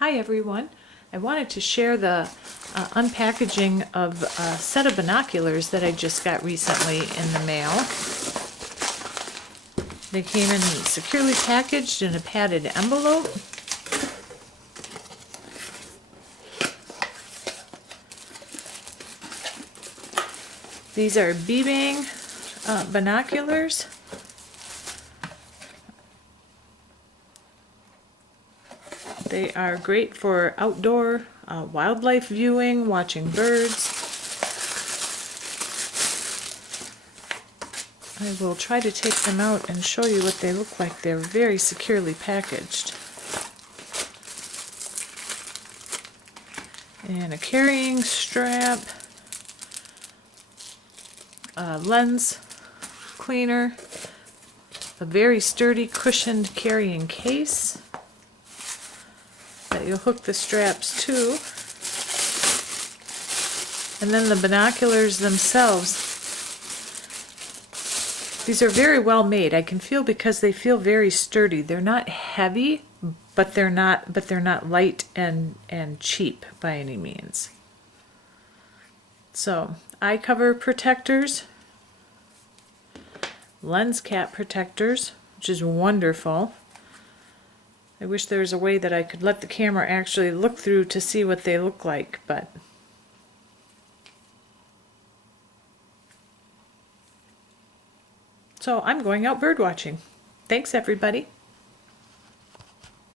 Hi everyone. I wanted to share the unpackaging of a set of binoculars that I just got recently in the mail. They came in securely packaged in a padded envelope. These are BEBANG binoculars. They are great for outdoor wildlife viewing, watching birds. I will try to take them out and show you what they look like. They're very securely packaged. And a carrying strap, a lens cleaner, a very sturdy cushioned carrying case that you'll hook the straps to, and then the binoculars themselves. These are very well made. I can feel because they feel very sturdy. They're not heavy, but they're not light and cheap by any means. So, eye cover protectors, lens cap protectors, which is wonderful. I wish there was a way that I could let the camera actually look through to see what they look like, but so I'm going out bird watching. Thanks everybody.